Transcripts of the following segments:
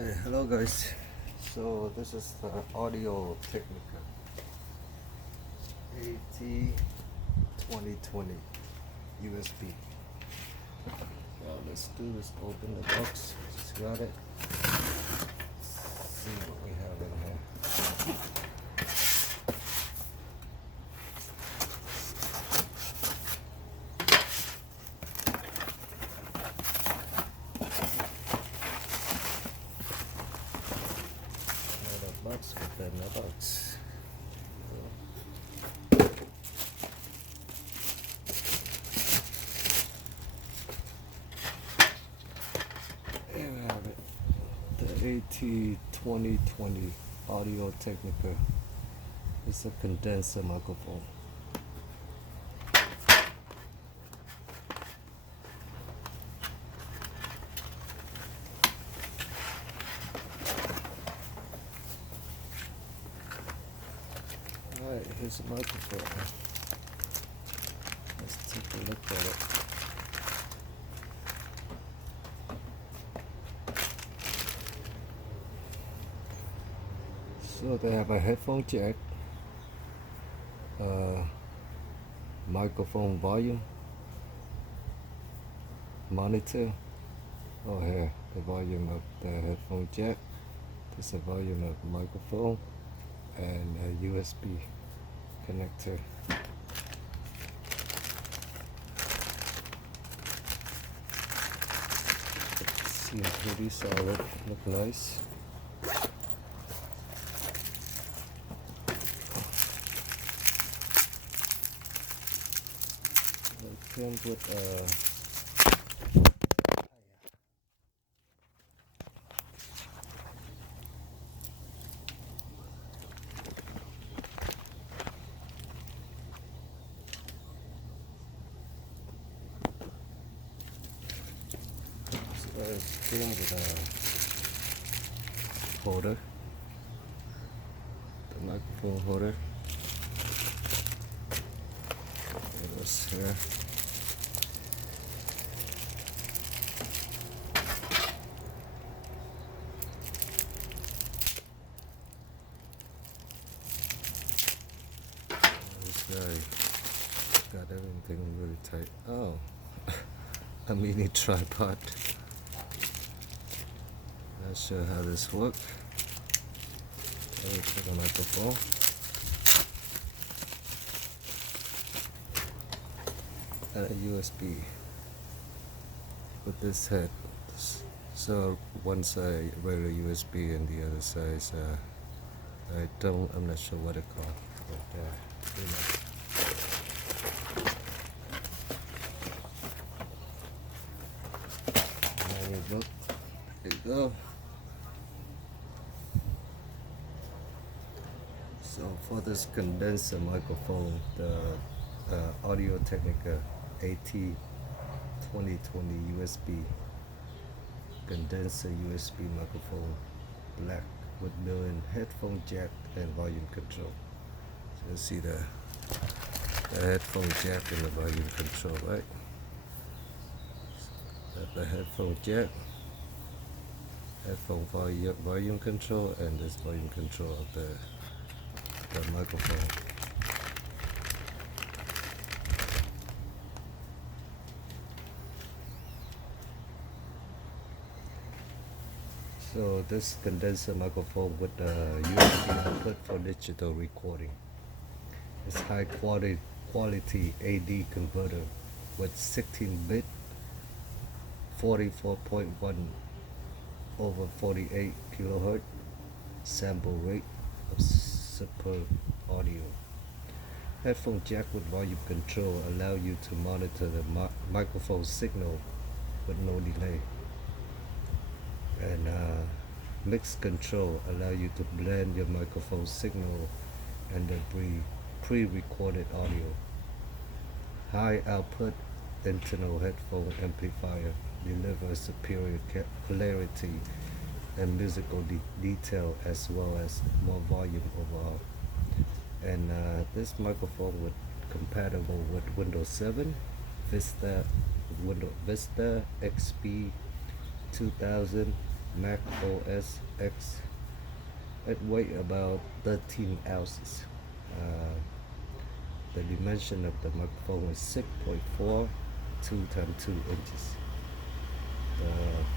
Hi, hello guys. So this is the Audio-Technica AT2020 USB. Now let's do this. Open the box. Just got it. See what we have in here. Box within the box. Here we have it. The AT2020 Audio-Technica. It's a condenser microphone. Alright, here's the microphone. Let's take a look at it. So they have a headphone jack, microphone volume, monitor. Oh, here, the volume of the headphone jack. This is the volume of the microphone, and a USB connector. Seems pretty solid, look nice. It comes with it came with a holder, the microphone holder. It was here. This guy got everything really tight. Oh, a mini tripod. Not sure how this works. Let me put the microphone. And a USB with this head. So one side regular USB and the other side I'm not sure what it called. But there you go. So for this condenser microphone, the Audio-Technica AT2020 USB condenser USB microphone, black with built-in headphone jack and volume control. So you see the headphone jack and the volume control, right? The headphone jack, headphone volume control, and this volume control of the microphone. So this condenser microphone with the USB output for digital recording. It's high quality AD converter with 16-bit 44.1 over 48 kilohertz sample rate of superb audio. Headphone jack with volume control allow you to monitor the microphone signal with no delay. And mix control allow you to blend your microphone signal and the pre-recorded audio. High output internal headphone amplifier delivers superior clarity and musical detail as well as more volume overall. And this microphone was compatible with Windows 7, Vista XP 2000, Mac OS X. It weighs about 13 ounces. The dimension of the microphone is 6.4 2 times 2 inches. The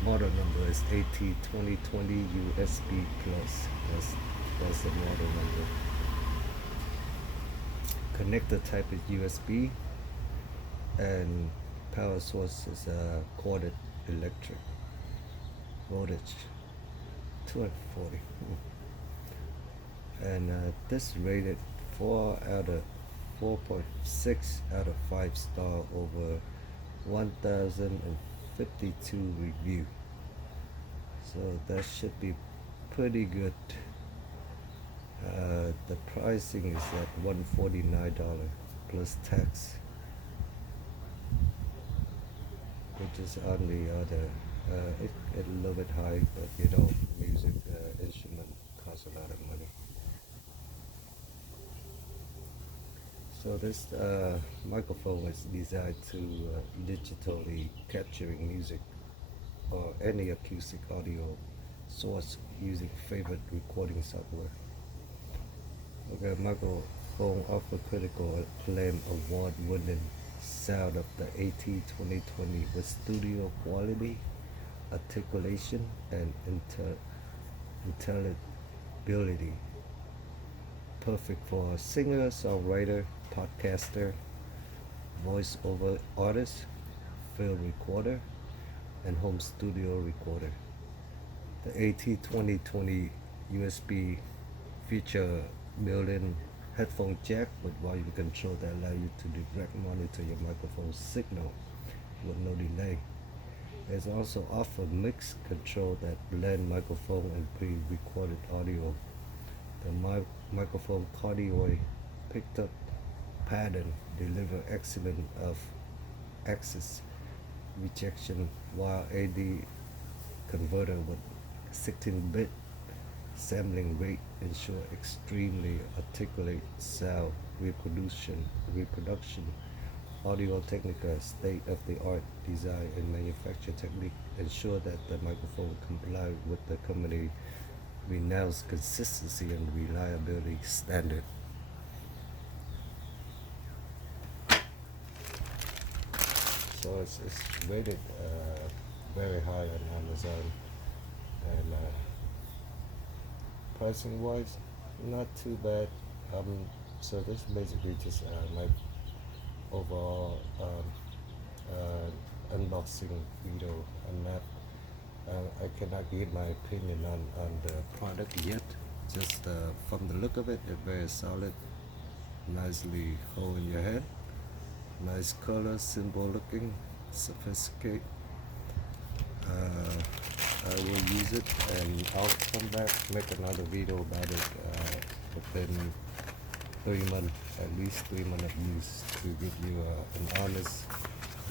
model number is AT2020USB plus. That's the model number. Connector type is USB, and power source is corded electric. Voltage 240. And this rated 4.6 out of 5 star over 1,052 review. So that should be pretty good. The pricing is at $149 plus tax, which is on the other. It's a little bit high, but music instrument costs a lot of money. So this microphone is designed to digitally capturing music or any acoustic audio source using favorite recording software. Okay, microphone offer critical acclaim award-winning sound of the AT2020 with studio quality, articulation, and intelligibility. Perfect for a singer, songwriter, podcaster, voice-over artist, field recorder, and home studio recorder. The AT2020 USB feature built-in headphone jack with volume control that allow you to direct monitor your microphone signal with no delay. It also offers mix control that blend microphone and pre-recorded audio. The microphone Cardioid picked up pattern deliver excellent of access rejection, while AD converter with 16-bit sampling rate ensure extremely articulate sound reproduction. Audio-Technica state-of-the-art design and manufacture technique ensure that the microphone comply with the company renowned consistency and reliability standard. So it's rated very high on Amazon, and pricing wise, not too bad. So this is basically just my overall unboxing video. I cannot give my opinion on the product yet. Just from the look of it, it's very solid, nicely hold in your hand, nice color, simple looking, sophisticated. I will use it, and I'll come back, make another video about it within 3 months, at least 3 months of use, to give you an honest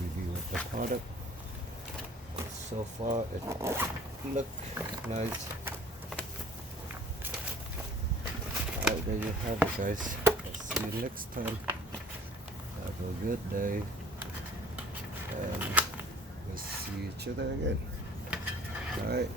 review of the product. So far it looks nice. Alright, there you have it, guys. I'll see you next time. Have a good day, and we'll see each other again. Alright.